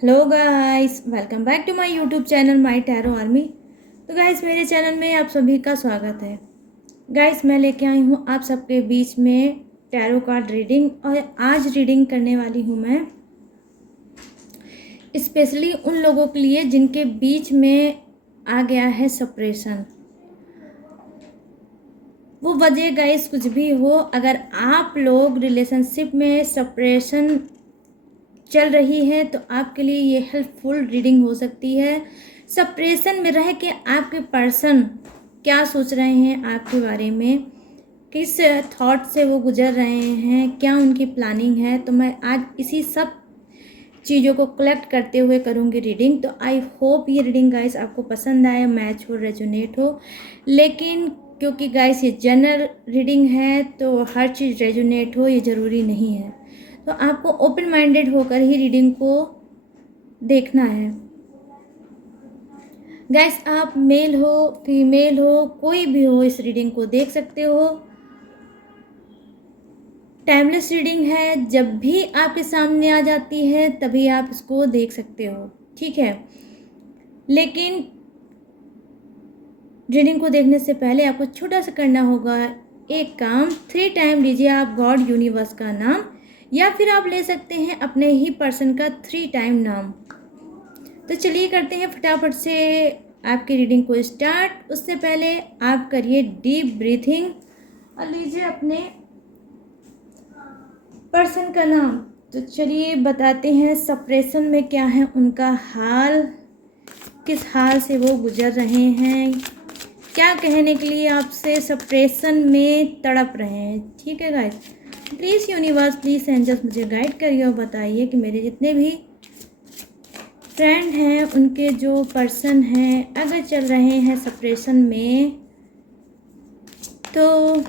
Hello guys, welcome back to my YouTube channel my tarot army. तो guys, मेरे channel में आप सभी का स्वागत है। गाइस, मैं लेके आई हूँ आप सबके बीच में टैरो कार्ड रीडिंग। और आज रीडिंग करने वाली हूँ मैं स्पेशली उन लोगों के लिए जिनके बीच में आ गया है सेपरेशन। वो वजह गाइस कुछ भी हो, अगर आप लोग रिलेशनशिप में सेपरेशन चल रही है तो आपके लिए ये हेल्पफुल रीडिंग हो सकती है। सेपरेशन में रह के आपके पर्सन क्या सोच रहे हैं आपके बारे में, किस थॉट से वो गुजर रहे हैं, क्या उनकी प्लानिंग है, तो मैं आज इसी सब चीज़ों को कलेक्ट करते हुए करूँगी रीडिंग। तो आई होप ये रीडिंग गाइस आपको पसंद आए, मैच हो, रेजोनेट हो। लेकिन क्योंकि गाइस ये जनरल रीडिंग है तो हर चीज़ रेजोनेट हो ये ज़रूरी नहीं है। तो आपको ओपन माइंडेड होकर ही रीडिंग को देखना है। गाइस, आप मेल हो फीमेल हो कोई भी हो इस रीडिंग को देख सकते हो। टाइमलेस रीडिंग है, जब भी आपके सामने आ जाती है तभी आप इसको देख सकते हो, ठीक है। लेकिन रीडिंग को देखने से पहले आपको छोटा सा करना होगा एक काम। 3 टाइम लीजिए आप गॉड यूनिवर्स का नाम, या फिर आप ले सकते हैं अपने ही पर्सन का 3 टाइम नाम। तो चलिए करते हैं फटाफट से आपकी रीडिंग को स्टार्ट। उससे पहले आप करिए डीप ब्रीथिंग और लीजिए अपने पर्सन का नाम। तो चलिए बताते हैं सेपरेशन में क्या है उनका हाल, किस हाल से वो गुजर रहे हैं, क्या कहने के लिए आपसे सेपरेशन में तड़प रहे हैं, ठीक है guys. Please universe, please angels मुझे गाइड करिए और बताइए कि मेरे जितने भी फ्रेंड हैं उनके जो पर्सन हैं अगर चल रहे हैं सेपरेशन में तो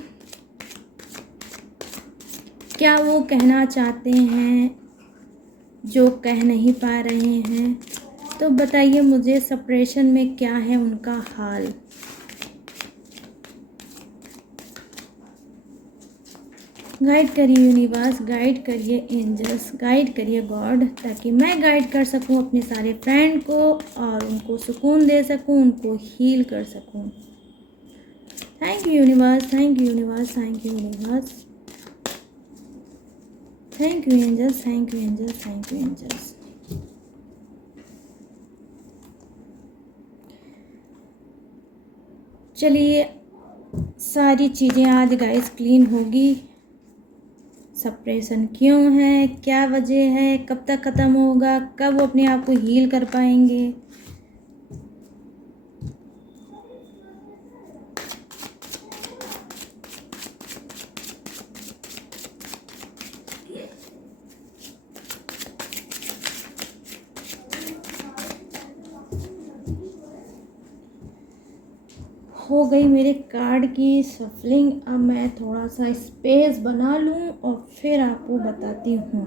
क्या वो कहना चाहते हैं जो कह नहीं पा रहे हैं। तो बताइए मुझे सेपरेशन में क्या है उनका हाल। गाइड करिए यूनिवर्स, गाइड करिए एंजल्स, गाइड करिए गॉड, ताकि मैं गाइड कर सकूं अपने सारे फ्रेंड को और उनको सुकून दे सकूं, उनको हील कर सकूं। Thank you universe, thank you universe, thank you universe, thank you angels, thank you angels, thank you angels. चलिए सारी चीज़ें आज गाइस क्लीन होगी। सेपरेशन क्यों है, क्या वजह है, कब तक ख़त्म होगा, कब वो अपने आप को हील कर पाएंगे। हो गई मेरे कार्ड की सफलिंग। अब मैं थोड़ा सा स्पेस बना लूं और फिर आपको बताती हूँ।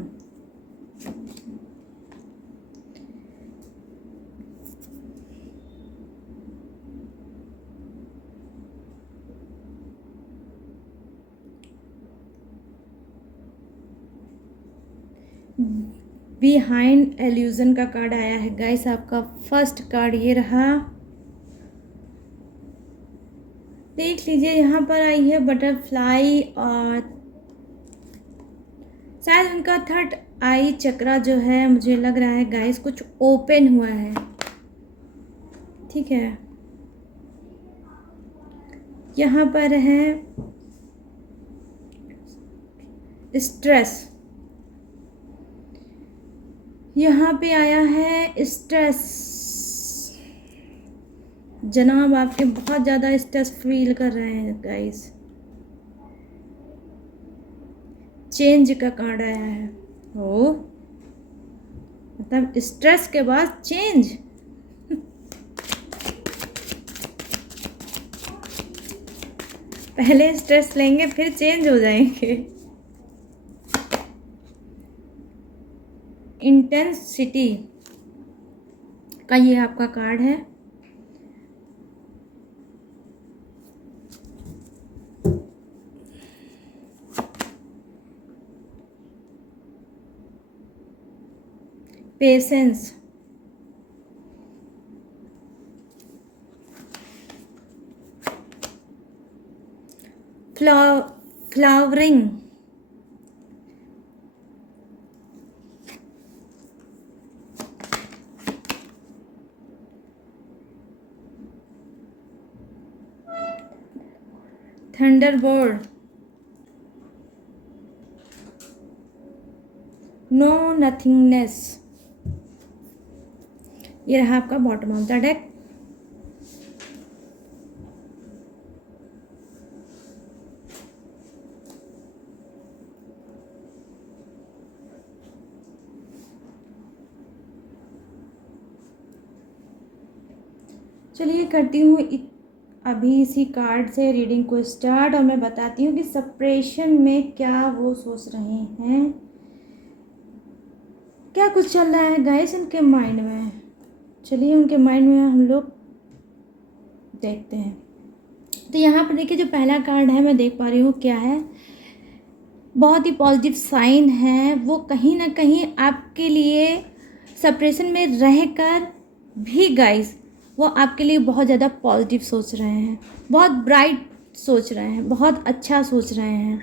बिहाइंड एल्यूजन का कार्ड आया है गाइस। आपका फर्स्ट कार्ड ये रहा, देख लीजिए। यहाँ पर आई है बटरफ्लाई और शायद उनका थर्ड आई चक्रा जो है, मुझे लग रहा है गाइस कुछ ओपन हुआ है, ठीक है। यहाँ पर है स्ट्रेस, यहाँ पे आया है स्ट्रेस। जनाब आपके बहुत ज़्यादा स्ट्रेस फील कर रहे हैं गाइस। चेंज का कार्ड आया है। ओ मतलब स्ट्रेस के बाद चेंज। पहले स्ट्रेस लेंगे फिर चेंज हो जाएंगे। इंटेंसिटी का ये आपका कार्ड है। Patience, flowering, thunderbolt, no nothingness. ये रहा आपका बॉटम ऑफ द डेक। चलिए करती हूँ अभी इसी कार्ड से रीडिंग को स्टार्ट, और मैं बताती हूँ कि सेपरेशन में क्या वो सोच रहे हैं, क्या कुछ चल रहा है गाइस उनके माइंड में। चलिए उनके माइंड में हम लोग देखते हैं। तो यहाँ पर देखिए जो पहला कार्ड है मैं देख पा रही हूँ क्या है, बहुत ही पॉजिटिव साइन है। वो कहीं ना कहीं आपके लिए सेपरेशन में रहकर भी गाइस वो आपके लिए बहुत ज़्यादा पॉजिटिव सोच रहे हैं, बहुत ब्राइट सोच रहे हैं, बहुत अच्छा सोच रहे हैं।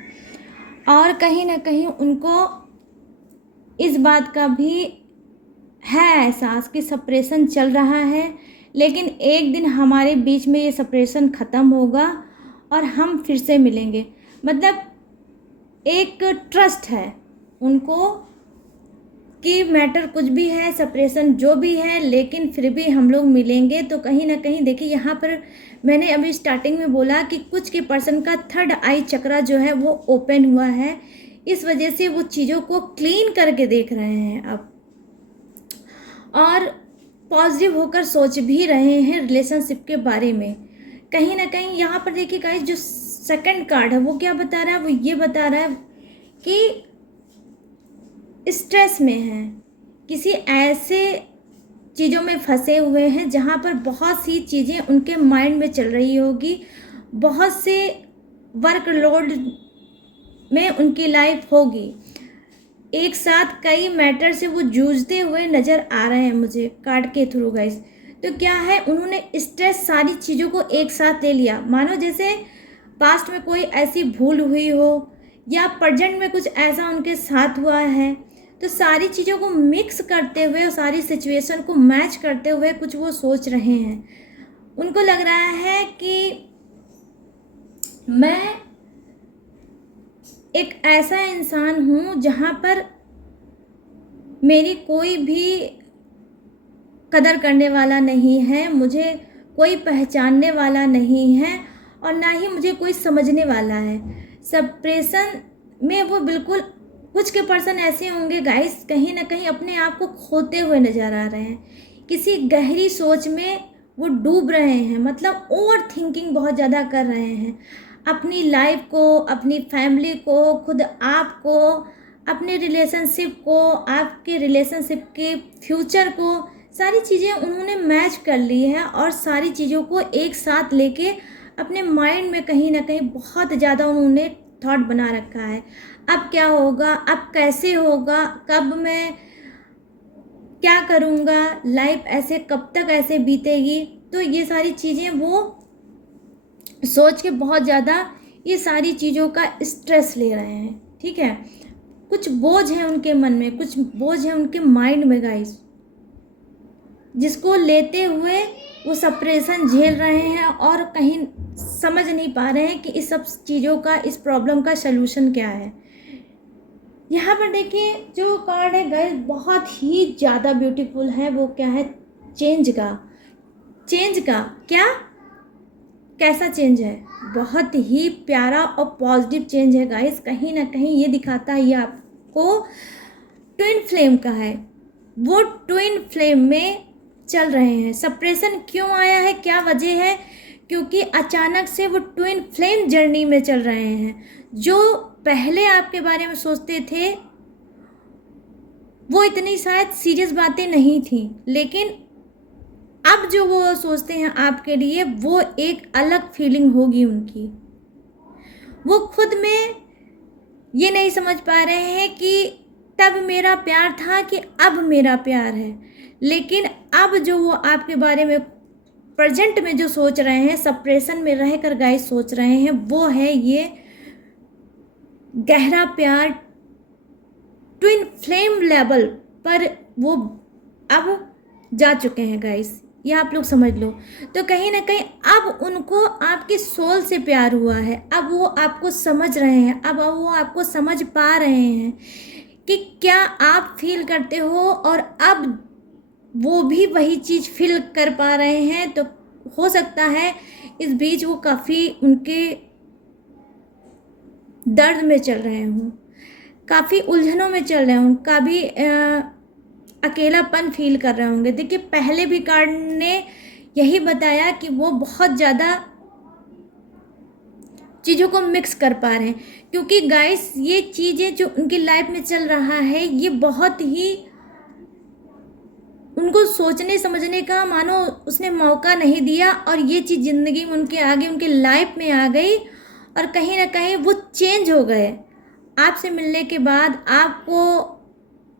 और कहीं ना कहीं उनको इस बात का भी है एहसास कि सेपरेशन चल रहा है, लेकिन एक दिन हमारे बीच में ये सेपरेशन ख़त्म होगा और हम फिर से मिलेंगे। मतलब एक ट्रस्ट है उनको कि मैटर कुछ भी है, सेपरेशन जो भी है, लेकिन फिर भी हम लोग मिलेंगे। तो कहीं ना कहीं देखिए यहाँ पर मैंने अभी स्टार्टिंग में बोला कि कुछ के पर्सन का थर्ड आई चक्रा जो है वो ओपन हुआ है, इस वजह से वो चीज़ों को क्लीन करके देख रहे हैं अब, और पॉजिटिव होकर सोच भी रहे हैं रिलेशनशिप के बारे में। कहीं ना कहीं यहाँ पर देखिए गाइस जो सेकंड कार्ड है वो क्या बता रहा है, वो ये बता रहा है कि स्ट्रेस में हैं, किसी ऐसे चीज़ों में फंसे हुए हैं जहाँ पर बहुत सी चीज़ें उनके माइंड में चल रही होगी, बहुत से वर्कलोड में उनकी लाइफ होगी, एक साथ कई मैटर से वो जूझते हुए नज़र आ रहे हैं मुझे कार्ड के थ्रू गाइस। तो क्या है, उन्होंने स्ट्रेस सारी चीज़ों को एक साथ ले लिया, मानो जैसे पास्ट में कोई ऐसी भूल हुई हो या प्रेजेंट में कुछ ऐसा उनके साथ हुआ है, तो सारी चीज़ों को मिक्स करते हुए और सारी सिचुएशन को मैच करते हुए कुछ वो सोच रहे हैं। उनको लग रहा है कि मैं एक ऐसा इंसान हूँ जहाँ पर मेरी कोई भी कदर करने वाला नहीं है, मुझे कोई पहचानने वाला नहीं है और ना ही मुझे कोई समझने वाला है। सेपरेशन में वो बिल्कुल, कुछ के पर्सन ऐसे होंगे गाइस कहीं ना कहीं अपने आप को खोते हुए नज़र आ रहे हैं, किसी गहरी सोच में वो डूब रहे हैं, मतलब ओवर थिंकिंग बहुत ज़्यादा कर रहे हैं, अपनी लाइफ को, अपनी फैमिली को, खुद आप को, अपने रिलेशनशिप को, आपके रिलेशनशिप के फ्यूचर को, सारी चीज़ें उन्होंने मैच कर ली है और सारी चीज़ों को एक साथ लेके अपने माइंड में कहीं ना कहीं बहुत ज़्यादा उन्होंने थॉट बना रखा है। अब क्या होगा, अब कैसे होगा, कब मैं क्या करूँगा, लाइफ ऐसे कब तक ऐसे बीतेगी। तो ये सारी चीज़ें वो सोच के बहुत ज़्यादा ये सारी चीज़ों का स्ट्रेस ले रहे हैं, ठीक है। कुछ बोझ है उनके मन में, कुछ बोझ है उनके माइंड में गाइस, जिसको लेते हुए वो सेपरेशन झेल रहे हैं और कहीं समझ नहीं पा रहे हैं कि इस सब चीज़ों का, इस प्रॉब्लम का सलूशन क्या है। यहाँ पर देखिए जो कार्ड है गाइस बहुत ही ज़्यादा ब्यूटीफुल है, वो क्या है, चेंज का। चेंज का क्या, कैसा चेंज है, बहुत ही प्यारा और पॉजिटिव चेंज है गाइस। कहीं ना कहीं ये दिखाता है ये आपको ट्विन फ्लेम का है, वो ट्विन फ्लेम में चल रहे हैं। सेपरेशन क्यों आया है, क्या वजह है, क्योंकि अचानक से वो ट्विन फ्लेम जर्नी में चल रहे हैं। जो पहले आपके बारे में सोचते थे वो इतनी शायद सीरियस बातें नहीं थी, लेकिन अब जो वो सोचते हैं आपके लिए वो एक अलग फीलिंग होगी उनकी। वो खुद में ये नहीं समझ पा रहे हैं कि तब मेरा प्यार था कि अब मेरा प्यार है, लेकिन अब जो वो आपके बारे में प्रेजेंट में जो सोच रहे हैं, सप्रेशन में रहकर गाइस सोच रहे हैं, वो है ये गहरा प्यार ट्विन फ्लेम लेवल पर वो अब जा चुके हैं गाइस, ये आप लोग समझ लो। तो कहीं ना कहीं अब उनको आपके सोल से प्यार हुआ है, अब वो आपको समझ रहे हैं, अब वो आपको समझ पा रहे हैं कि क्या आप फील करते हो, और अब वो भी वही चीज़ फील कर पा रहे हैं। तो हो सकता है इस बीच वो काफ़ी उनके दर्द में चल रहे हों, काफ़ी उलझनों में चल रहे हों, काफ़ी अकेलापन फील कर रहे होंगे। देखिए पहले भी कार्ड ने यही बताया कि वो बहुत ज़्यादा चीज़ों को मिक्स कर पा रहे हैं, क्योंकि गाइस ये चीज़ें जो उनकी लाइफ में चल रहा है ये बहुत ही उनको सोचने समझने का मानो उसने मौका नहीं दिया, और ये चीज़ ज़िंदगी में उनके आगे उनके लाइफ में आ गई, और कहीं ना कहीं वो चेंज हो गए। आपसे मिलने के बाद, आपको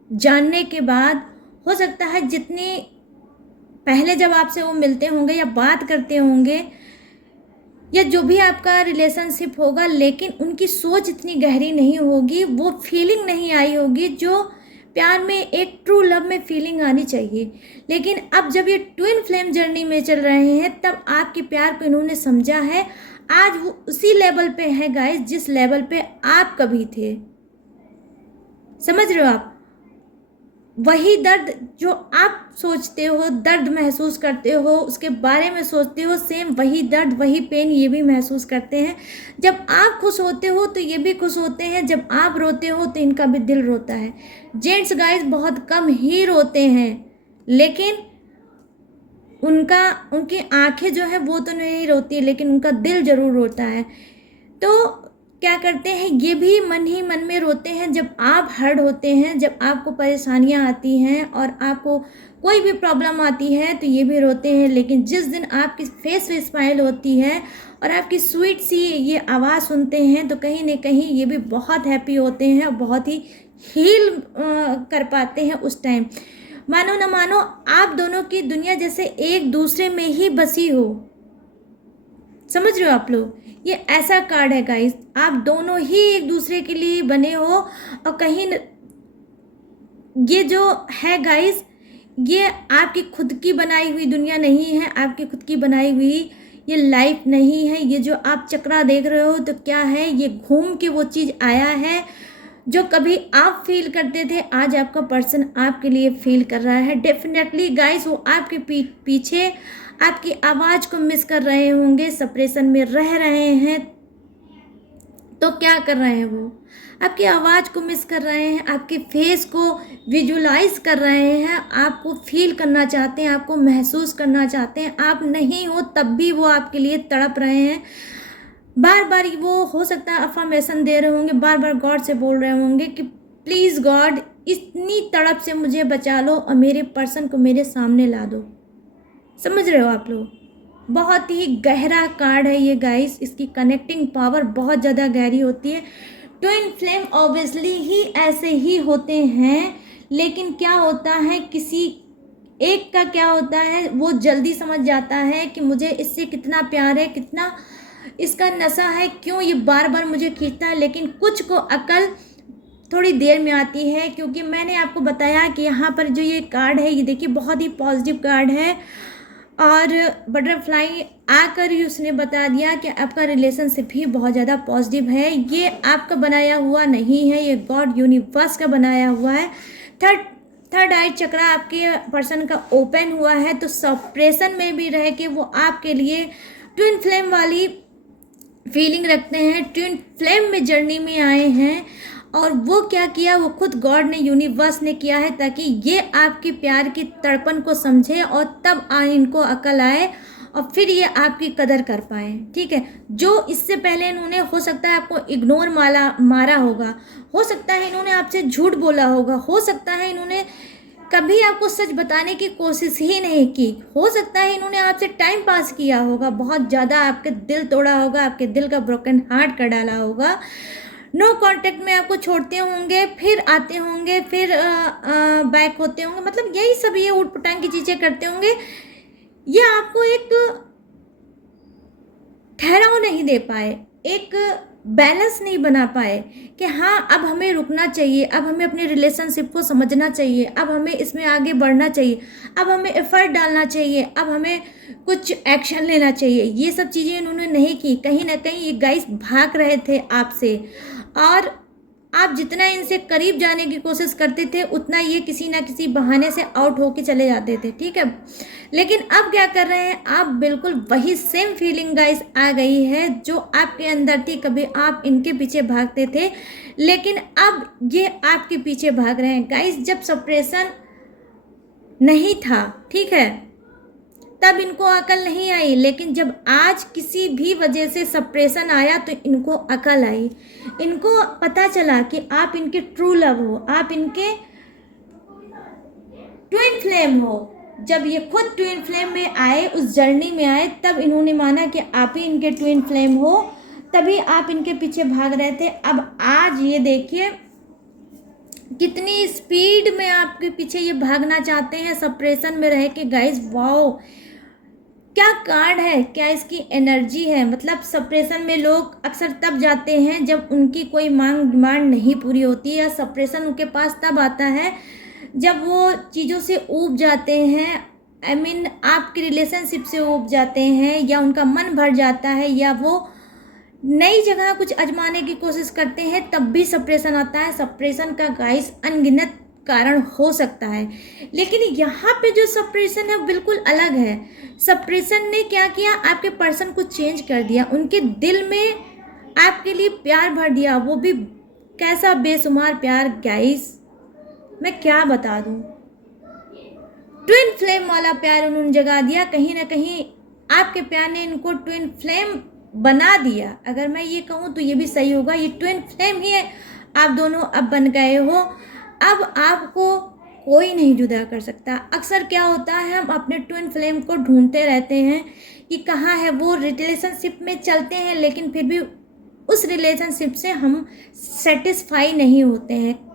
जानने के बाद, हो सकता है जितनी पहले जब आपसे वो मिलते होंगे या बात करते होंगे या जो भी आपका रिलेशनशिप होगा, लेकिन उनकी सोच इतनी गहरी नहीं होगी, वो फीलिंग नहीं आई होगी जो प्यार में, एक ट्रू लव में फीलिंग आनी चाहिए। लेकिन अब जब ये ट्विन फ्लेम जर्नी में चल रहे हैं, तब आपके प्यार को इन्होंने समझा है। आज वो उसी लेवल पे है गाइस जिस लेवल पे आप कभी थे। समझ रहे हो आप? वही दर्द जो आप सोचते हो, दर्द महसूस करते हो, उसके बारे में सोचते हो, सेम वही दर्द, वही पेन ये भी महसूस करते हैं। जब आप खुश होते हो तो ये भी खुश होते हैं, जब आप रोते हो तो इनका भी दिल रोता है। जेंट्स गाइस बहुत कम ही रोते हैं, लेकिन उनकी आंखें जो है वो तो नहीं रोती, लेकिन उनका दिल ज़रूर रोता है। तो क्या करते हैं, ये भी मन ही मन में रोते हैं जब आप हर्ट होते हैं, जब आपको परेशानियां आती हैं और आपको कोई भी प्रॉब्लम आती है तो ये भी रोते हैं। लेकिन जिस दिन आपकी फेस पे स्माइल होती है और आपकी स्वीट सी ये आवाज़ सुनते हैं, तो कहीं ना कहीं ये भी बहुत हैप्पी होते हैं और बहुत ही हील कर पाते हैं उस टाइम। मानो ना मानो आप दोनों की दुनिया जैसे एक दूसरे में ही बसी हो। समझ रहे हो आप लोग? ये ऐसा कार्ड है गाइस, आप दोनों ही एक दूसरे के लिए बने हो, और कहीं ये जो है गाइस, ये आपकी खुद की बनाई हुई दुनिया नहीं है, आपकी खुद की बनाई हुई ये लाइफ नहीं है। ये जो आप चक्रा देख रहे हो तो क्या है, ये घूम के वो चीज़ आया है जो कभी आप फील करते थे, आज आपका पर्सन आपके लिए फील कर रहा है। डेफिनेटली गाइस वो आपके पीछे आपकी आवाज़ को मिस कर रहे होंगे, सप्रेशन में रह रहे हैं। तो क्या कर रहे हैं, वो आपकी आवाज़ को मिस कर रहे हैं, आपके फेस को विजुलाइज कर रहे हैं, आपको फील करना चाहते हैं, आपको महसूस करना चाहते हैं। आप नहीं हो तब भी वो आपके लिए तड़प रहे हैं। बार बार वो हो सकता है अफर्मेशन दे रहे होंगे, बार बार गॉड से बोल रहे होंगे कि प्लीज़ गॉड इतनी तड़प से मुझे बचा लो और मेरे पर्सन को मेरे सामने ला दो। समझ रहे हो आप लोग? बहुत ही गहरा कार्ड है ये गाइस, इसकी कनेक्टिंग पावर बहुत ज़्यादा गहरी होती है। ट्विन फ्लेम ऑब्वियसली ही ऐसे ही होते हैं, लेकिन क्या होता है, किसी एक का क्या होता है, वो जल्दी समझ जाता है कि मुझे इससे कितना प्यार है, कितना इसका नशा है, क्यों ये बार बार मुझे खींचता है। लेकिन कुछ को अकल थोड़ी देर में आती है, क्योंकि मैंने आपको बताया कि यहाँ पर जो ये कार्ड है, ये देखिए बहुत ही पॉजिटिव कार्ड है, और बटरफ्लाई आकर ही उसने बता दिया कि आपका रिलेशनशिप ही बहुत ज़्यादा पॉजिटिव है। ये आपका बनाया हुआ नहीं है, ये गॉड यूनिवर्स का बनाया हुआ है। थर्ड आई चक्रा आपके पर्सन का ओपन हुआ है, तो सप्रेशन में भी रह के वो आपके लिए ट्विन फ्लेम वाली फीलिंग रखते हैं, ट्विन फ्लेम में जर्नी में आए हैं। और वो क्या किया, वो खुद गॉड ने, यूनिवर्स ने किया है, ताकि ये आपके प्यार की तड़पन को समझे और तब इनको अकल आए और फिर ये आपकी कदर कर पाए। ठीक है, जो इससे पहले इन्होंने हो सकता है आपको इग्नोर मारा होगा, हो सकता है इन्होंने आपसे झूठ बोला होगा, हो सकता है इन्होंने कभी आपको सच बताने की कोशिश ही नहीं की, हो सकता है इन्होंने आपसे टाइम पास किया होगा, बहुत ज़्यादा आपके दिल तोड़ा होगा, आपके दिल का ब्रोकन हार्ट कर डाला होगा। नो कांटेक्ट में आपको छोड़ते होंगे, फिर आते होंगे, फिर बैक होते होंगे, मतलब यही सब ये ऊटपटांग की चीज़ें करते होंगे। ये आपको एक ठहराव नहीं दे पाए, एक बैलेंस नहीं बना पाए कि हाँ अब हमें रुकना चाहिए, अब हमें अपने रिलेशनशिप को समझना चाहिए, अब हमें इसमें आगे बढ़ना चाहिए, अब हमें एफर्ट डालना चाहिए, अब हमें कुछ एक्शन लेना चाहिए। ये सब चीज़ें इन्होंने नहीं की। कहीं ना कहीं ये गाइस भाग रहे थे आपसे, और आप जितना इनसे करीब जाने की कोशिश करते थे उतना ये किसी ना किसी बहाने से आउट होके चले जाते थे, ठीक है। लेकिन अब क्या कर रहे हैं आप, बिल्कुल वही सेम फीलिंग गाइस आ गई है जो आपके अंदर थी। कभी आप इनके पीछे भागते थे, लेकिन अब ये आपके पीछे भाग रहे हैं गाइस। जब सेपरेशन नहीं था, ठीक है, तब इनको अकल नहीं आई, लेकिन जब आज किसी भी वजह से सेपरेशन आया तो इनको अकल आई। इनको पता चला कि आप इनके ट्रू लव हो, आप इनके ट्विन फ्लेम हो। जब ये खुद ट्विन फ्लेम में आए, उस जर्नी में आए, तब इन्होंने माना कि आप ही इनके ट्विन फ्लेम हो, तभी आप इनके पीछे भाग रहे थे। अब आज ये देखिए कितनी स्पीड में आपके पीछे ये भागना चाहते हैं सेपरेशन में रह के। गाइस वाओ, क्या कार्ड है, क्या इसकी एनर्जी है। मतलब सेपरेशन में लोग अक्सर तब जाते हैं जब उनकी कोई मांग डिमांड नहीं पूरी होती है, या सेपरेशन उनके पास तब आता है जब वो चीज़ों से ऊब जाते हैं। आई मीन आपकी रिलेशनशिप से ऊब जाते हैं, या उनका मन भर जाता है, या वो नई जगह कुछ आजमाने की कोशिश करते हैं, तब भी सेपरेशन आता है। सेपरेशन का गाइस अनगिनत कारण हो सकता है, लेकिन यहाँ पे जो सेपरेशन है वो बिल्कुल अलग है। सेपरेशन ने क्या किया, आपके पर्सन को चेंज कर दिया, उनके दिल में आपके लिए प्यार भर दिया, वो भी कैसा बेशुमार प्यार गाइस, मैं क्या बता दूँ। ट्विन फ्लेम वाला प्यार उन्होंने जगा दिया। कहीं ना कहीं आपके प्यार ने इनको ट्विन फ्लेम बना दिया। अगर मैं ये कहूँ तो ये भी सही होगा, ये ट्विन फ्लेम ही है। आप दोनों अब बन गए हो, अब आपको कोई नहीं जुदा कर सकता। अक्सर क्या होता है, हम अपने ट्विन फ्लेम को ढूंढते रहते हैं कि कहाँ है वो। रिलेशनशिप में चलते हैं, लेकिन फिर भी उस रिलेशनशिप से हम सेटिस्फाई नहीं होते हैं।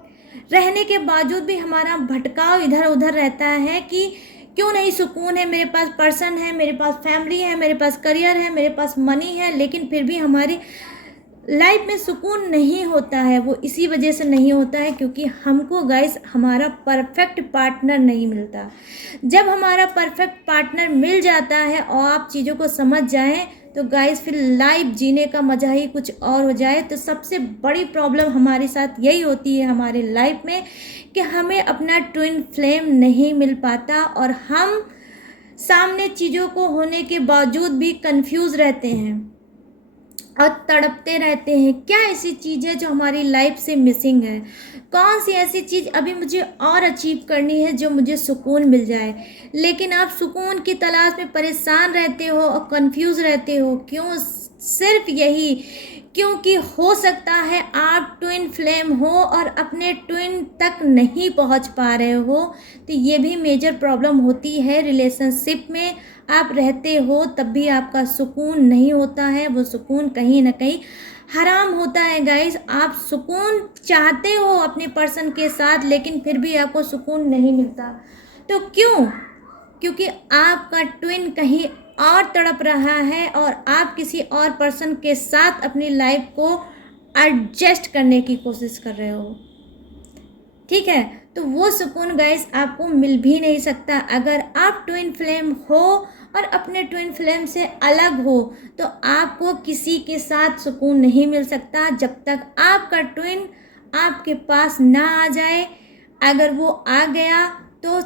रहने के बावजूद भी हमारा भटकाव इधर उधर रहता है कि क्यों नहीं सुकून है, मेरे पास पर्सन है, मेरे पास फैमिली है, मेरे पास करियर है, मेरे पास मनी है, लेकिन फिर भी हमारी लाइफ में सुकून नहीं होता है। वो इसी वजह से नहीं होता है क्योंकि हमको गाइस हमारा परफेक्ट पार्टनर नहीं मिलता। जब हमारा परफेक्ट पार्टनर मिल जाता है और आप चीज़ों को समझ जाएं तो गाइस फिर लाइफ जीने का मज़ा ही कुछ और हो जाए। तो सबसे बड़ी प्रॉब्लम हमारे साथ यही होती है हमारी लाइफ में कि हमें अपना ट्विन फ्लेम नहीं मिल पाता, और हम सामने चीज़ों को होने के बावजूद भी कंफ्यूज रहते हैं और तड़पते रहते हैं। क्या ऐसी चीज़ है जो हमारी लाइफ से मिसिंग है, कौन सी ऐसी चीज़ अभी मुझे और अचीव करनी है जो मुझे सुकून मिल जाए। लेकिन आप सुकून की तलाश में परेशान रहते हो और कंफ्यूज रहते हो। क्यों? सिर्फ यही क्योंकि हो सकता है आप ट्विन फ्लेम हो और अपने ट्विन तक नहीं पहुंच पा रहे हो। तो ये भी मेजर प्रॉब्लम होती है। रिलेशनशिप में आप रहते हो तब भी आपका सुकून नहीं होता है, वो सुकून कहीं ना कहीं हराम होता है गाइस। आप सुकून चाहते हो अपने पर्सन के साथ, लेकिन फिर भी आपको सुकून नहीं मिलता। तो क्यों? क्योंकि आपका ट्विन कहीं और तड़प रहा है और आप किसी और पर्सन के साथ अपनी लाइफ को एडजस्ट करने की कोशिश कर रहे हो, ठीक है। तो वो सुकून गाइस आपको मिल भी नहीं सकता। अगर आप ट्विन फ्लेम हो और अपने ट्विन फ्लेम से अलग हो तो आपको किसी के साथ सुकून नहीं मिल सकता जब तक आपका ट्विन आपके पास ना आ जाए। अगर वो आ गया तो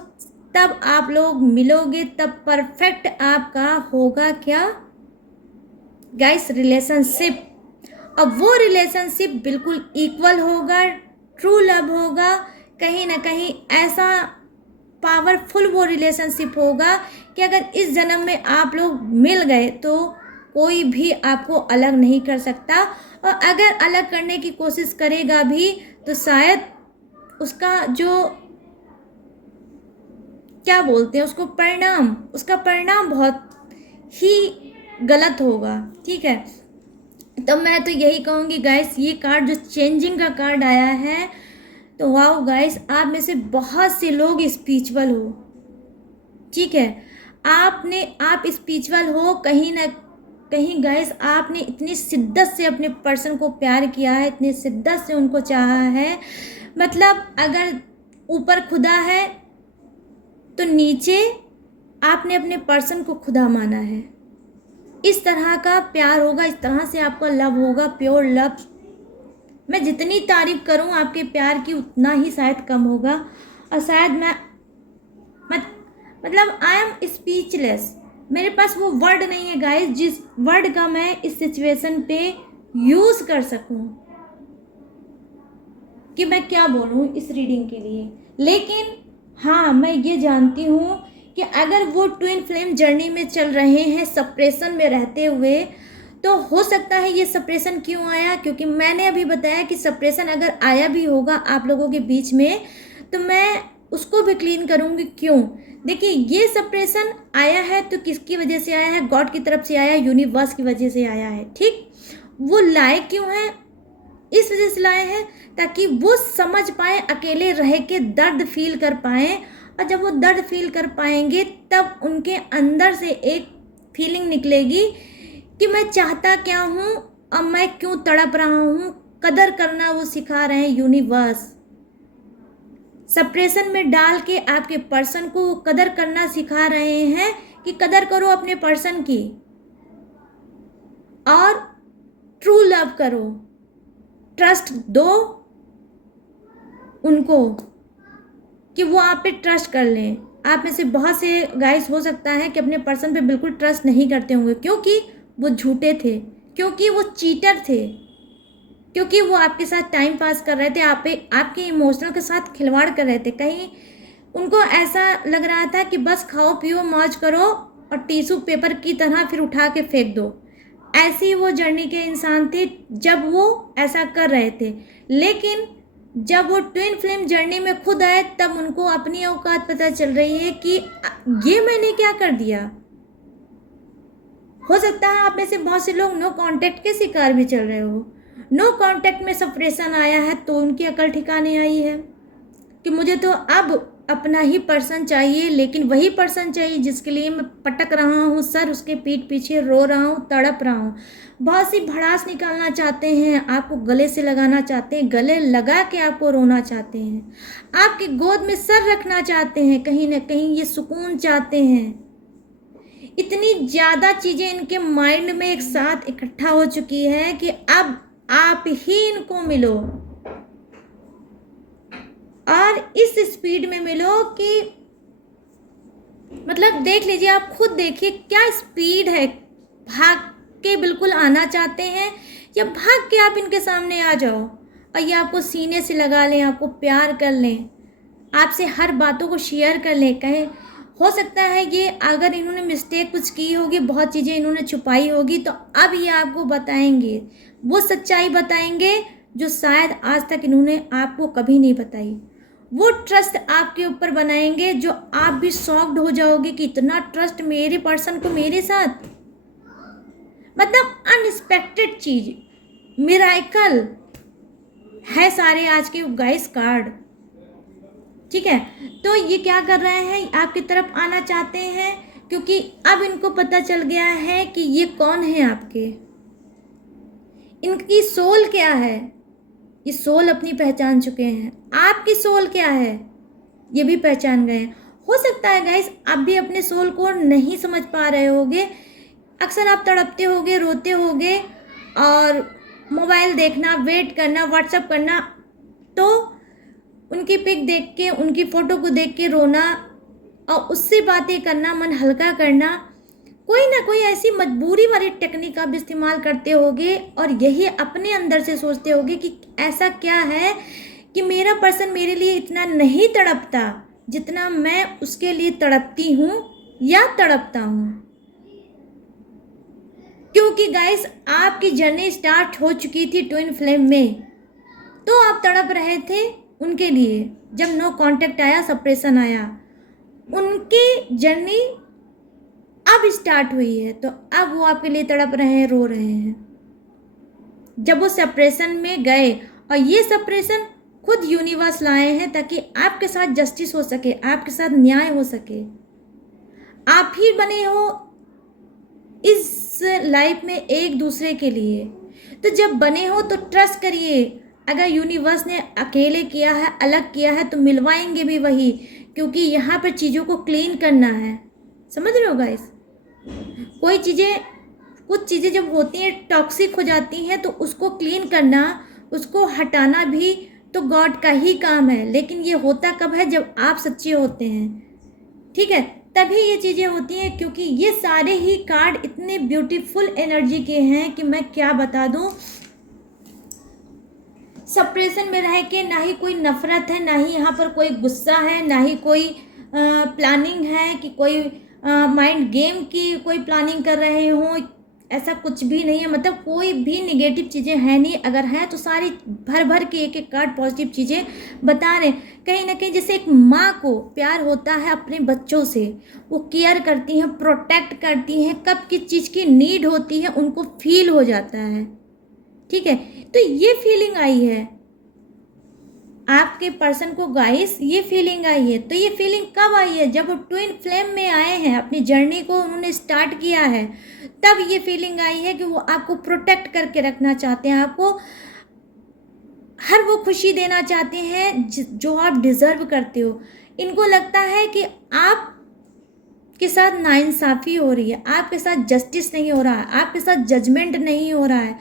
तब आप लोग मिलोगे, तब परफेक्ट आपका होगा क्या गाइस, रिलेशनशिप। अब वो रिलेशनशिप बिल्कुल इक्वल होगा, ट्रू लव होगा, कहीं ना कहीं ऐसा पावरफुल वो रिलेशनशिप होगा कि अगर इस जन्म में आप लोग मिल गए तो कोई भी आपको अलग नहीं कर सकता। और अगर अलग करने की कोशिश करेगा भी तो शायद उसका जो क्या बोलते हैं उसका परिणाम बहुत ही गलत होगा, ठीक है। तो मैं तो यही कहूँगी गाइस, ये कार्ड जो चेंजिंग का कार्ड आया है, तो वाओ गाइस, आप में से बहुत से लोग स्पिरिचुअल हो, ठीक है। आप स्पिरिचुअल हो कहीं ना कहीं गाइस, आपने इतनी शिद्दत से अपने पर्सन को प्यार किया है, इतनी शिद्दत से उनको चाहा है, मतलब अगर ऊपर खुदा है तो नीचे आपने अपने पर्सन को खुदा माना है। इस तरह का प्यार होगा, इस तरह से आपका लव होगा, प्योर लव। मैं जितनी तारीफ करूं आपके प्यार की उतना ही शायद कम होगा, और शायद मैं मतलब आई एम स्पीचलेस, मेरे पास वो वर्ड नहीं है गाइस जिस वर्ड का मैं इस सिचुएशन पे यूज़ कर सकूं कि मैं क्या बोलूं इस रीडिंग के लिए। लेकिन हाँ, मैं ये जानती हूँ कि अगर वो ट्विन फ्लेम जर्नी में चल रहे हैं सप्रेशन में रहते हुए, तो हो सकता है ये सप्रेशन क्यों आया, क्योंकि मैंने अभी बताया कि सप्रेशन अगर आया भी होगा आप लोगों के बीच में तो मैं उसको भी क्लीन करूँगी। क्यों? देखिए, ये सप्रेशन आया है तो किसकी वजह से आया है? गॉड की तरफ से आया है, यूनिवर्स की वजह से आया है, ठीक। वो लाए क्यों है? इस वजह से लाए हैं ताकि वो समझ पाए, अकेले रह के दर्द फील कर पाए, और जब वो दर्द फील कर पाएंगे तब उनके अंदर से एक फीलिंग निकलेगी कि मैं चाहता क्या हूँ और मैं क्यों तड़प रहा हूँ। कदर करना वो सिखा रहे हैं यूनिवर्स, सप्रेशन में डाल के आपके पर्सन को कदर करना सिखा रहे हैं कि कदर करो अपने पर्सन की और ट्रू लव करो, ट्रस्ट दो उनको कि वो आप पे ट्रस्ट कर लें। आप में से बहुत से गाइस हो सकता है कि अपने पर्सन पे बिल्कुल ट्रस्ट नहीं करते होंगे, क्योंकि वो झूठे थे, क्योंकि वो चीटर थे, क्योंकि वो आपके साथ टाइम पास कर रहे थे, आपके इमोशनल के साथ खिलवाड़ कर रहे थे। कहीं उनको ऐसा लग रहा था कि बस खाओ पियो मौज करो और टिश्यू पेपर की तरह फिर उठा के फेंक दो। ऐसी वो जर्नी के इंसान थे जब वो ऐसा कर रहे थे। लेकिन जब वो ट्विन फ्लेम जर्नी में खुद आए तब उनको अपनी औकात पता चल रही है कि ये मैंने क्या कर दिया। हो सकता है आप में से बहुत से लोग नो कांटेक्ट के शिकार भी चल रहे हो। नो कांटेक्ट में सप्रेशन आया है तो उनकी अकल ठिकाने आई है कि मुझे तो अब अपना ही पर्सन चाहिए, लेकिन वही पर्सन चाहिए जिसके लिए मैं पटक रहा हूँ सर, उसके पीठ पीछे रो रहा हूँ, तड़प रहा हूँ। बहुत सी भड़ास निकालना चाहते हैं, आपको गले से लगाना चाहते हैं, गले लगा के आपको रोना चाहते हैं, आपकी गोद में सर रखना चाहते हैं, कहीं ना कहीं ये सुकून चाहते हैं। इतनी ज़्यादा चीज़ें इनके माइंड में एक साथ इकट्ठा हो चुकी है कि अब आप ही इनको मिलो और इस स्पीड में मिलो कि मतलब देख लीजिए, आप खुद देखिए क्या स्पीड है। भाग के बिल्कुल आना चाहते हैं या भाग के आप इनके सामने आ जाओ और ये आपको सीने से लगा लें, आपको प्यार कर लें, आपसे हर बातों को शेयर कर लें। कहें हो सकता है ये अगर इन्होंने मिस्टेक कुछ की होगी, बहुत चीज़ें इन्होंने छुपाई होगी, तो अब ये आपको बताएंगे, वो सच्चाई बताएंगे जो शायद आज तक इन्होंने आपको कभी नहीं बताई। वो ट्रस्ट आपके ऊपर बनाएंगे जो आप भी शॉक्ड हो जाओगे कि इतना ट्रस्ट मेरे पर्सन को मेरे साथ। मतलब अनएक्सपेक्टेड चीज, मिराकल है सारे आज के गाइस कार्ड, ठीक है। तो ये क्या कर रहे हैं, आपकी तरफ आना चाहते हैं क्योंकि अब इनको पता चल गया है कि ये कौन है आपके, इनकी सोल क्या है। ये सोल अपनी पहचान चुके हैं, आपकी सोल क्या है ये भी पहचान गए हैं। हो सकता है गाइस आप भी अपने सोल को नहीं समझ पा रहे होगे। अक्सर आप तड़पते होगे, रोते होगे और मोबाइल देखना, वेट करना, व्हाट्सएप करना, तो उनकी पिक देख के, उनकी फ़ोटो को देख के रोना और उससे बातें करना, मन हल्का करना, कोई ना कोई ऐसी मजबूरी वाली टेक्निक आप इस्तेमाल करते होगे और यही अपने अंदर से सोचते होगे कि ऐसा क्या है कि मेरा पर्सन मेरे लिए इतना नहीं तड़पता जितना मैं उसके लिए तड़पती हूँ या तड़पता हूँ। क्योंकि गाइस आपकी जर्नी स्टार्ट हो चुकी थी ट्विन फ्लेम में, तो आप तड़प रहे थे उनके लिए। जब नो कांटेक्ट आया, सप्रेशन आया, उनकी जर्नी अब स्टार्ट हुई है, तो अब वो आपके लिए तड़प रहे हैं, रो रहे हैं। जब वो सेपरेशन में गए, और ये सेपरेशन खुद यूनिवर्स लाए हैं ताकि आपके साथ जस्टिस हो सके, आपके साथ न्याय हो सके। आप ही बने हो इस लाइफ में एक दूसरे के लिए। तो जब बने हो तो ट्रस्ट करिए, अगर यूनिवर्स ने अकेले किया है, अलग किया है, तो मिलवाएंगे भी वही, क्योंकि यहाँ पर चीज़ों को क्लीन करना है। समझ रहे हो गाइस? कुछ चीज़ें जब होती हैं टॉक्सिक हो जाती हैं, तो उसको क्लीन करना, उसको हटाना भी तो गॉड का ही काम है। लेकिन ये होता कब है? जब आप सच्चे होते हैं, ठीक है, तभी ये चीज़ें होती हैं। क्योंकि ये सारे ही कार्ड इतने ब्यूटीफुल एनर्जी के हैं कि मैं क्या बता दूं। सप्रेशन में रह के ना ही कोई नफरत है, ना ही यहाँ पर कोई गुस्सा है, ना ही कोई प्लानिंग है कि कोई माइंड गेम की कोई प्लानिंग कर रहे हों, ऐसा कुछ भी नहीं है। मतलब कोई भी निगेटिव चीज़ें हैं नहीं, अगर हैं तो सारी भर भर के एक एक कार्ड पॉजिटिव चीज़ें बता रहे हैं। कहीं ना कहीं जैसे एक माँ को प्यार होता है अपने बच्चों से, वो केयर करती हैं, प्रोटेक्ट करती हैं, कब किस चीज़ की नीड होती है उनको फील हो जाता है, ठीक है। तो ये फीलिंग आई है आपके पर्सन को गाइस, ये फीलिंग आई है। तो ये फीलिंग कब आई है? जब वो ट्विन फ्लेम में आए हैं, अपनी जर्नी को उन्होंने स्टार्ट किया है, तब ये फीलिंग आई है कि वो आपको प्रोटेक्ट करके रखना चाहते हैं, आपको हर वो खुशी देना चाहते हैं जो आप डिज़र्व करते हो। इनको लगता है कि आप के साथ नाइंसाफ़ी हो रही है, आपके साथ जस्टिस नहीं हो रहा है, आपके साथ जजमेंट नहीं हो रहा है,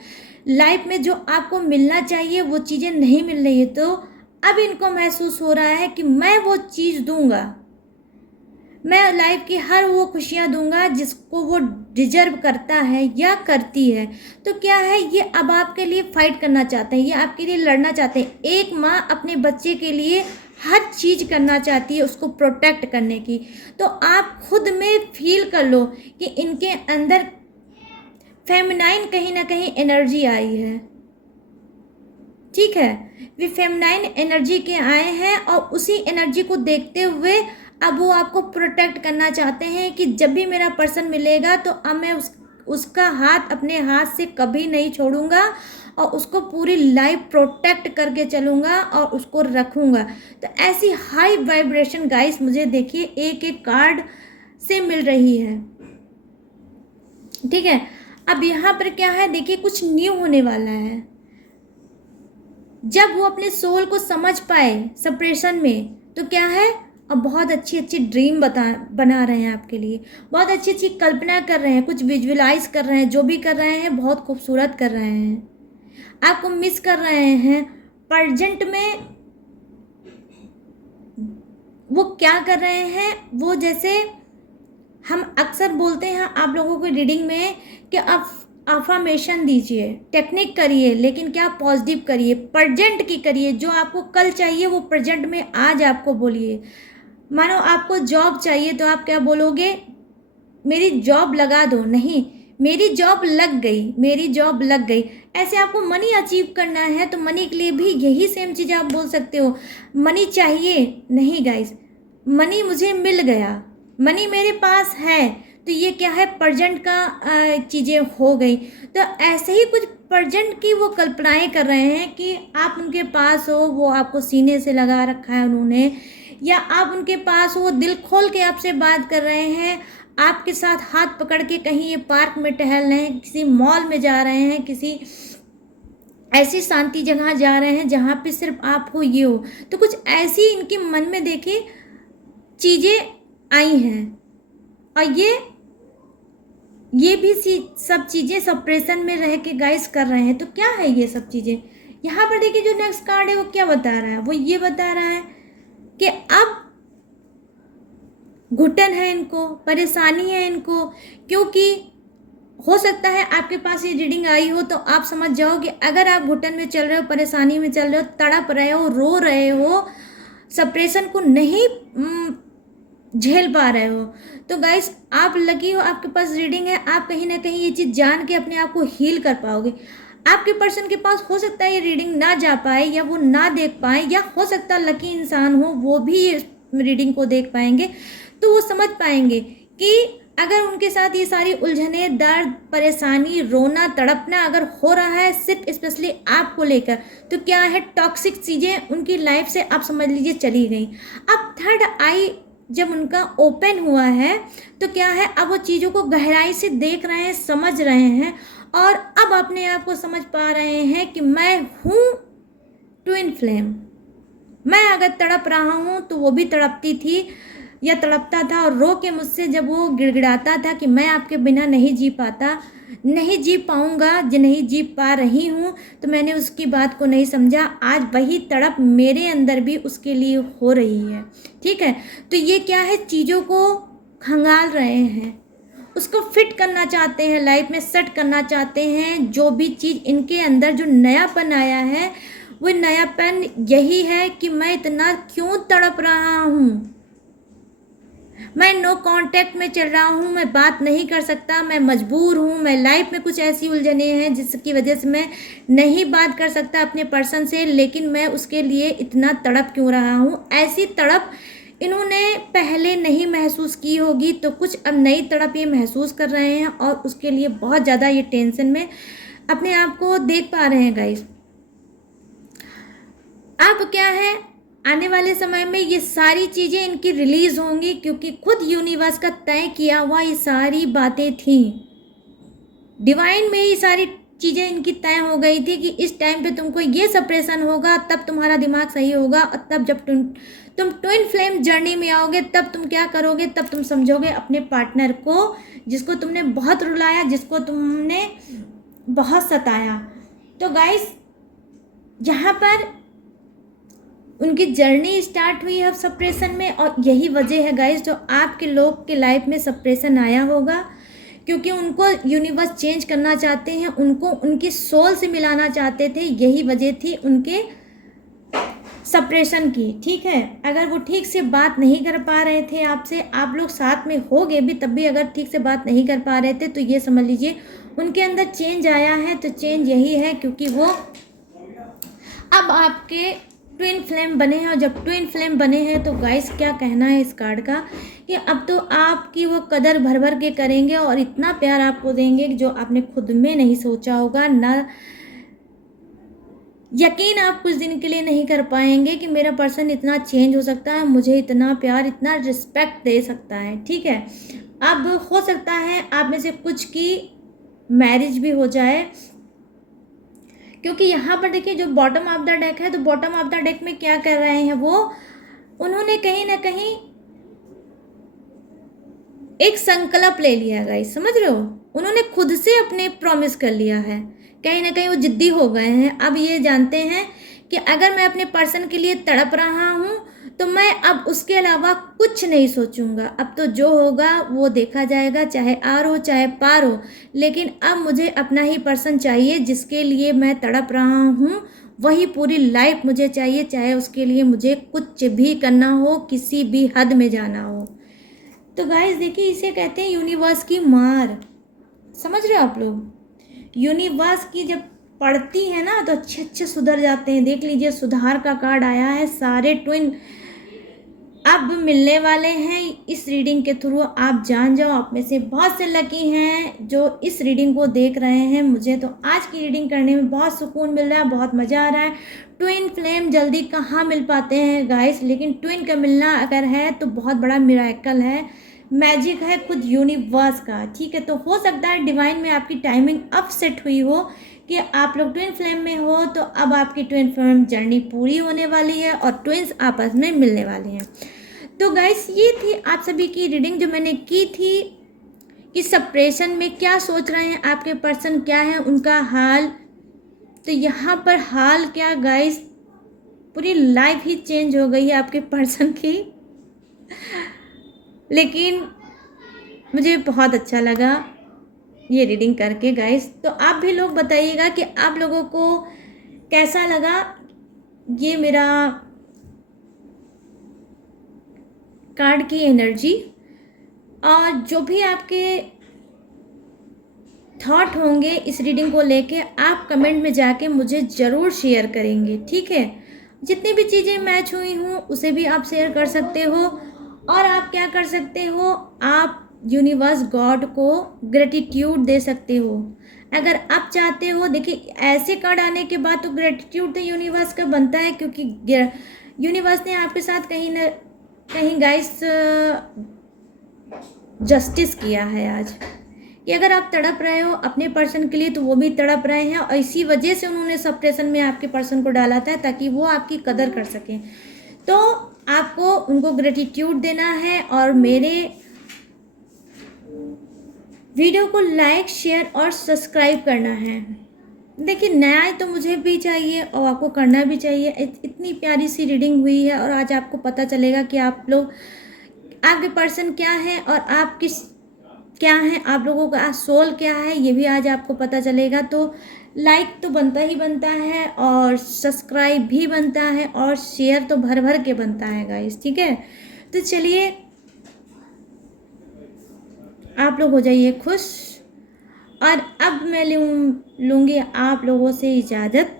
लाइफ में जो आपको मिलना चाहिए वो चीज़ें नहीं मिल रही है। तो अब इनको महसूस हो रहा है कि मैं वो चीज़ दूंगा, मैं लाइफ की हर वो खुशियाँ दूंगा जिसको वो डिजर्व करता है या करती है। तो क्या है, ये अब आपके लिए फाइट करना चाहते हैं, ये आपके लिए लड़ना चाहते हैं। एक माँ अपने बच्चे के लिए हर चीज़ करना चाहती है, उसको प्रोटेक्ट करने की। तो आप खुद में फील कर लो कि इनके अंदर फेमिनाइन कहीं ना कहीं एनर्जी आई है, ठीक है। वे फेमिनाइन एनर्जी के आए हैं और उसी एनर्जी को देखते हुए अब वो आपको प्रोटेक्ट करना चाहते हैं कि जब भी मेरा पर्सन मिलेगा तो अब मैं उसका हाथ अपने हाथ से कभी नहीं छोड़ूंगा और उसको पूरी लाइफ प्रोटेक्ट करके चलूँगा और उसको रखूँगा। तो ऐसी हाई वाइब्रेशन गाइस मुझे देखिए एक एक कार्ड से मिल रही है, ठीक है। अब यहाँ पर क्या है, देखिए कुछ न्यू होने वाला है। जब वो अपने सोल को समझ पाए सेपरेशन में, तो क्या है, अब बहुत अच्छी अच्छी ड्रीम बना रहे हैं आपके लिए, बहुत अच्छी अच्छी कल्पना कर रहे हैं, कुछ विजुअलाइज कर रहे हैं, जो भी कर रहे हैं बहुत खूबसूरत कर रहे हैं, आपको मिस कर रहे हैं। प्रेजेंट में वो क्या कर रहे हैं, वो जैसे हम अक्सर बोलते हैं आप लोगों को रीडिंग में कि आप अफर्मेशन दीजिए, टेक्निक करिए, लेकिन क्या पॉजिटिव करिए, प्रेजेंट की करिए। जो आपको कल चाहिए वो प्रेजेंट में आज आपको बोलिए। मानो आपको जॉब चाहिए तो आप क्या बोलोगे, मेरी जॉब लगा दो, नहीं मेरी जॉब लग गई, मेरी जॉब लग गई। ऐसे आपको मनी अचीव करना है तो मनी के लिए भी यही सेम चीज़ आप बोल सकते हो। मनी चाहिए, नहीं गाइस, मनी मुझे मिल गया, मनी मेरे पास है। तो ये क्या है, प्रेजेंट का चीज़ें हो गई। तो ऐसे ही कुछ प्रेजेंट की वो कल्पनाएं कर रहे हैं कि आप उनके पास हो, वो आपको सीने से लगा रखा है उन्होंने, या आप उनके पास हो, दिल खोल के आपसे बात कर रहे हैं, आपके साथ हाथ पकड़ के कहीं ये पार्क में टहल रहे हैं, किसी मॉल में जा रहे हैं, किसी ऐसी शांति जगह जा रहे हैं जहाँ पे सिर्फ आप हो, ये हो। तो कुछ ऐसी इनके मन में देखिए चीज़ें आई हैं, और ये भी सब चीज़ें सेपरेशन में रह के गाइस कर रहे हैं। तो क्या है ये सब चीज़ें, यहाँ पर देखिए जो नेक्स्ट कार्ड है वो क्या बता रहा है, वो ये बता रहा है कि अब घुटन है इनको, परेशानी है इनको, क्योंकि हो सकता है आपके पास ये रीडिंग आई हो तो आप समझ जाओ कि अगर आप घुटन में चल रहे हो, परेशानी में चल रहे हो, तड़प रहे हो, रो रहे हो, सेपरेशन को नहीं झेल पा रहे हो, तो गाइस आप लकी हो, आपके पास रीडिंग है। आप कहीं ना कहीं ये चीज़ जान के अपने आप को हील कर पाओगे। आपके पर्सन के पास हो सकता है ये रीडिंग ना जा पाए या वो ना देख पाए, या हो सकता है लकी इंसान हो वो भी ये रीडिंग को देख पाएंगे, तो वो समझ पाएंगे कि अगर उनके साथ ये सारी उलझने, दर्द, परेशानी, रोना, तड़पना अगर हो रहा है सिर्फ स्पेशली आपको लेकर, तो क्या है, टॉक्सिक चीज़ें उनकी लाइफ से आप समझ लीजिए चली गई। अब थर्ड आई जब उनका ओपन हुआ है तो क्या है, अब वो चीज़ों को गहराई से देख रहे हैं, समझ रहे हैं और अब अपने आप को समझ पा रहे हैं कि मैं हूँ ट्विन फ्लेम। मैं अगर तड़प रहा हूँ तो वो भी तड़पती थी या तड़पता था और रो के मुझसे जब वो गिड़गिड़ाता था कि मैं आपके बिना नहीं जी पाता, नहीं जी पाऊँगा, जो नहीं जी पा रही हूँ, तो मैंने उसकी बात को नहीं समझा। आज वही तड़प मेरे अंदर भी उसके लिए हो रही है। ठीक है, तो ये क्या है, चीज़ों को खंगाल रहे हैं, उसको फिट करना चाहते हैं, लाइफ में सेट करना चाहते हैं। जो भी चीज़ इनके अंदर जो नयापन आया है, वो नयापन यही है कि मैं इतना क्यों तड़प रहा हूँ, मैं नो कांटेक्ट में चल रहा हूँ, मैं बात नहीं कर सकता, मैं मजबूर हूँ, मैं लाइफ में कुछ ऐसी उलझने हैं जिसकी वजह से मैं नहीं बात कर सकता अपने पर्सन से, लेकिन मैं उसके लिए इतना तड़प क्यों रहा हूँ। ऐसी तड़प इन्होंने पहले नहीं महसूस की होगी, तो कुछ अब नई तड़प ये महसूस कर रहे हैं और उसके लिए बहुत ज़्यादा ये टेंशन में अपने आप को देख पा रहे हैं गाइस। अब क्या है, आने वाले समय में ये सारी चीज़ें इनकी रिलीज होंगी, क्योंकि खुद यूनिवर्स का तय किया हुआ ये सारी बातें थी, डिवाइन में ये सारी चीज़ें इनकी तय हो गई थी कि इस टाइम पे तुमको ये सेपरेशन होगा, तब तुम्हारा दिमाग सही होगा और तब जब तुम ट्विन फ्लेम जर्नी में आओगे तब तुम क्या करोगे, तब तुम समझोगे अपने पार्टनर को जिसको तुमने बहुत रुलाया, जिसको तुमने बहुत सताया। तो गाइस यहाँ पर उनकी जर्नी स्टार्ट हुई है अब सेपरेशन में, और यही वजह है गाइस जो आपके लोग के लाइफ में सेपरेशन आया होगा, क्योंकि उनको यूनिवर्स चेंज करना चाहते हैं, उनको उनकी सोल से मिलाना चाहते थे, यही वजह थी उनके सेपरेशन की। ठीक है, अगर वो ठीक से बात नहीं कर पा रहे थे आपसे, आप लोग साथ में हो गए भी तब भी अगर ठीक से बात नहीं कर पा रहे थे, तो ये समझ लीजिए उनके अंदर चेंज आया है। तो चेंज यही है क्योंकि वो अब आपके ट्विन फ्लेम बने हैं, और जब ट्विन फ्लेम बने हैं तो गाइस क्या कहना है इस कार्ड का, कि अब तो आपकी वो कदर भर भर के करेंगे और इतना प्यार आपको देंगे जो आपने खुद में नहीं सोचा होगा, ना यकीन आप कुछ दिन के लिए नहीं कर पाएंगे कि मेरा पर्सन इतना चेंज हो सकता है, मुझे इतना प्यार, इतना रिस्पेक्ट दे सकता है। ठीक है, अब हो सकता है आप में से कुछ की मैरिज भी हो जाए, क्योंकि यहाँ पर देखिए जो बॉटम ऑफ द डेक है, तो बॉटम ऑफ द डेक में क्या कर रहे हैं वो, उन्होंने कहीं ना कहीं एक संकल्प ले लिया गाइस, समझ रहे हो, उन्होंने खुद से अपने प्रॉमिस कर लिया है, कहीं ना कहीं वो जिद्दी हो गए हैं। अब ये जानते हैं कि अगर मैं अपने पर्सन के लिए तड़प रहा हूँ तो मैं अब उसके अलावा कुछ नहीं सोचूंगा, अब तो जो होगा वो देखा जाएगा, चाहे आर हो चाहे पार हो, लेकिन अब मुझे अपना ही पर्सन चाहिए जिसके लिए मैं तड़प रहा हूँ, वही पूरी लाइफ मुझे चाहिए, चाहे उसके लिए मुझे कुछ भी करना हो, किसी भी हद में जाना हो। तो गाइस देखिए, इसे कहते हैं यूनिवर्स की मार, समझ रहे हो आप लोग, यूनिवर्स की जब पढ़ती है ना तो अच्छे अच्छे सुधर जाते हैं। देख लीजिए सुधार का कार्ड आया है, सारे ट्विन अब मिलने वाले हैं इस रीडिंग के थ्रू। आप जान जाओ, आप में से बहुत से लकी हैं जो इस रीडिंग को देख रहे हैं। मुझे तो आज की रीडिंग करने में बहुत सुकून मिल रहा है, बहुत मज़ा आ रहा है। ट्विन फ्लेम जल्दी कहाँ मिल पाते हैं गाइस, लेकिन ट्विन का मिलना अगर है तो बहुत बड़ा मिरेकल है, मैजिक है खुद यूनिवर्स का। ठीक है, तो हो सकता है डिवाइन में आपकी टाइमिंग अब सेट हुई हो कि आप लोग ट्विन फ्लेम में हो, तो अब आपकी ट्विन फ्लेम जर्नी पूरी होने वाली है और ट्विन्स आपस में मिलने वाली हैं। तो गाइस ये थी आप सभी की रीडिंग जो मैंने की थी कि सेपरेशन में क्या सोच रहे हैं आपके पर्सन, क्या है उनका हाल। तो यहाँ पर हाल क्या गाइस, पूरी लाइफ ही चेंज हो गई है आपके पर्सन की। लेकिन मुझे बहुत अच्छा लगा ये रीडिंग करके गाइस। तो आप भी लोग बताइएगा कि आप लोगों को कैसा लगा ये मेरा कार्ड की एनर्जी, और जो भी आपके थॉट होंगे इस रीडिंग को लेके आप कमेंट में जाके मुझे ज़रूर शेयर करेंगे। ठीक है, जितनी भी चीज़ें मैच हुई हूँ उसे भी आप शेयर कर सकते हो, और आप क्या कर सकते हो, आप यूनिवर्स गॉड को ग्रेटिट्यूड दे सकते हो। अगर आप चाहते हो, देखिए ऐसे कार्ड आने के बाद तो ग्रेटिट्यूड तो यूनिवर्स का बनता है, क्योंकि यूनिवर्स ने आपके साथ कहीं ना कहीं गाइस जस्टिस किया है आज, कि अगर आप तड़प रहे हो अपने पर्सन के लिए तो वो भी तड़प रहे हैं, और इसी वजह से उन्होंने सप्रेशन में आपके पर्सन को डाला था ताकि वो आपकी कदर कर सकें। तो आपको उनको ग्रेटिट्यूड देना है और मेरे वीडियो को लाइक, शेयर और सब्सक्राइब करना है। देखिए न्याय तो मुझे भी चाहिए और आपको करना भी चाहिए। इतनी प्यारी सी रीडिंग हुई है और आज आपको पता चलेगा कि आप लोग, आपके पर्सन क्या है और आप किस क्या है, आप लोगों का सोल क्या है, ये भी आज आपको पता चलेगा। तो लाइक तो बनता ही बनता है और सब्सक्राइब भी बनता है और शेयर तो भर भर के बनता है गाइस, ठीक है। तो चलिए आप लोग हो जाइए खुश, और अब मैं लूँगी आप लोगों से इजाज़त।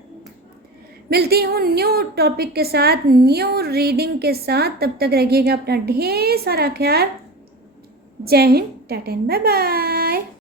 मिलती हूँ न्यू टॉपिक के साथ, न्यू रीडिंग के साथ। तब तक रखिएगा अपना ढेर सारा ख्याल। जय हिंद, टाटा, बाय बाय।